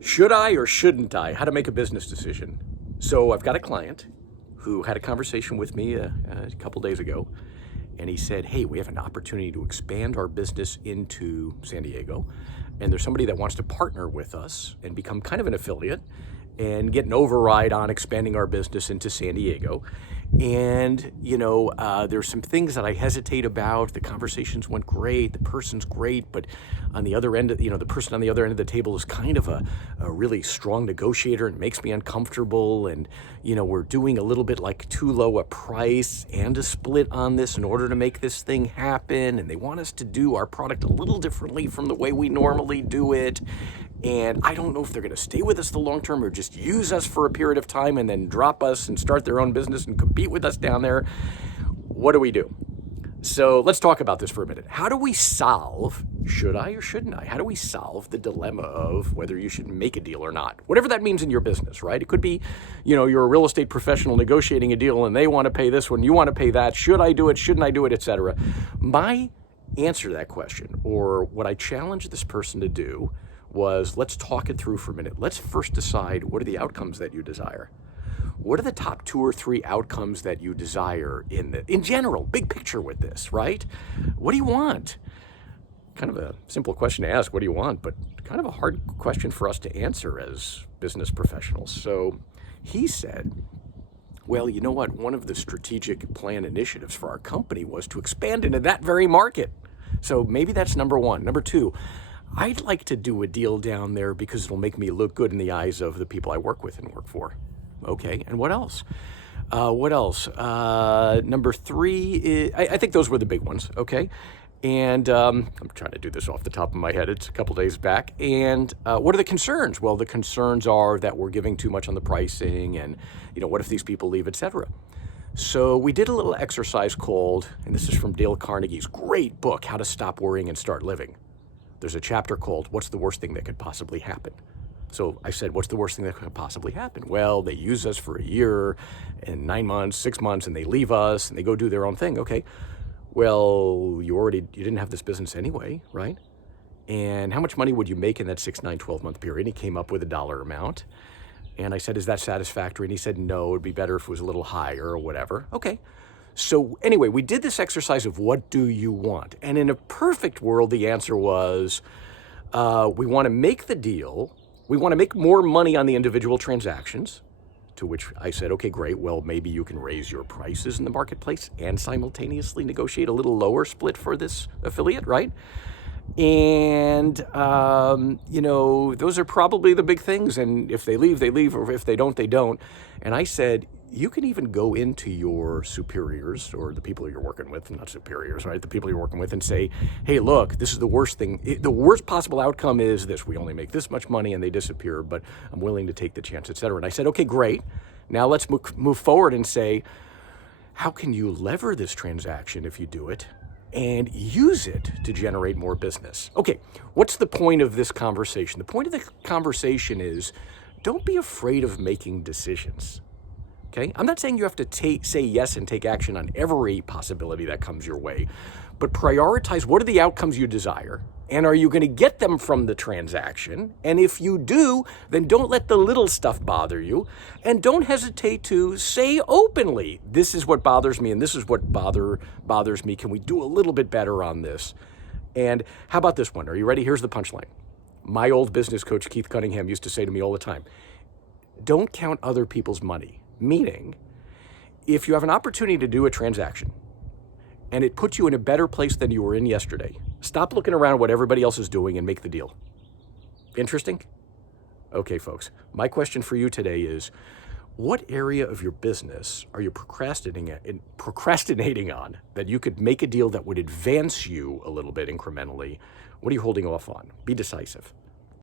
Should I or shouldn't I? How to make a business decision. So I've got a client who had a conversation with me a couple days ago, and he said, hey, we have an opportunity to expand our business into San Diego, and there's somebody that wants to partner with us and become kind of an affiliate and get an override on expanding our business into San Diego. And, there's some things that I hesitate about. The conversations went great. The person's great. But on the other end, the person on the other end of the table is kind of a really strong negotiator and makes me uncomfortable. And, we're doing a little bit like too low a price and a split on this in order to make this thing happen. And they want us to do our product a little differently from the way we normally do it. And I don't know if they're going to stay with us the long term or just use us for a period of time and then drop us and start their own business and compete with us down there. What do we do? So let's talk about this for a minute. How do we solve, should I or shouldn't I? How do we solve the dilemma of whether you should make a deal or not? Whatever that means in your business, right? It could be, you're a real estate professional negotiating a deal and they want to pay this one, you want to pay that. Should I do it? Shouldn't I do it? Etc. My answer to that question, or what I challenged this person to do, was let's talk it through for a minute. Let's first decide, what are the outcomes that you desire? What are the top 2 or 3 outcomes that you desire in general, big picture with this, right? What do you want? Kind of a simple question to ask, what do you want? But kind of a hard question for us to answer as business professionals. So he said, well, you know what? One of the strategic plan initiatives for our company was to expand into that very market. So maybe that's number 1. Number 2, I'd like to do a deal down there because it'll make me look good in the eyes of the people I work with and work for. Okay, and what else? Number 3, I think those were the big ones, okay? And I'm trying to do this off the top of my head. It's a couple days back. And what are the concerns? Well, the concerns are that we're giving too much on the pricing and, what if these people leave, etc. So we did a little exercise called, and this is from Dale Carnegie's great book, How to Stop Worrying and Start Living. There's a chapter called, What's the Worst Thing That Could Possibly Happen? So I said, what's the worst thing that could possibly happen? Well, they use us for a year and 9 months, 6 months, and they leave us and they go do their own thing. Okay, well, you didn't have this business anyway, right? And how much money would you make in that 6, 9, 12-month period? And he came up with a dollar amount. And I said, is that satisfactory? And he said, no, it'd be better if it was a little higher or whatever. Okay. So anyway, we did this exercise of what do you want? And in a perfect world, the answer was, we want to make the deal. We want to make more money on the individual transactions, to which I said, okay, great. Well, maybe you can raise your prices in the marketplace and simultaneously negotiate a little lower split for this affiliate, right? And, those are probably the big things. And if they leave, they leave, or if they don't, they don't. And I said, you can even go into your superiors or the people you're working with, not superiors, right? The people you're working with and say, hey, look, this is the worst thing. The worst possible outcome is this. We only make this much money and they disappear, but I'm willing to take the chance, et cetera. And I said, okay, great. Now let's move forward and say, how can you lever this transaction if you do it and use it to generate more business? Okay, what's the point of this conversation? The point of the conversation is, don't be afraid of making decisions. Okay, I'm not saying you have to say yes and take action on every possibility that comes your way, but prioritize what are the outcomes you desire, and are you going to get them from the transaction? And if you do, then don't let the little stuff bother you, and don't hesitate to say openly, this is what bothers me, and this is what bothers me. Can we do a little bit better on this? And how about this one? Are you ready? Here's the punchline. My old business coach, Keith Cunningham, used to say to me all the time, don't count other people's money. Meaning, if you have an opportunity to do a transaction and it puts you in a better place than you were in yesterday, stop looking around what everybody else is doing and make the deal. Interesting? Okay, folks, my question for you today is, what area of your business are you procrastinating on that you could make a deal that would advance you a little bit incrementally? What are you holding off on? Be decisive.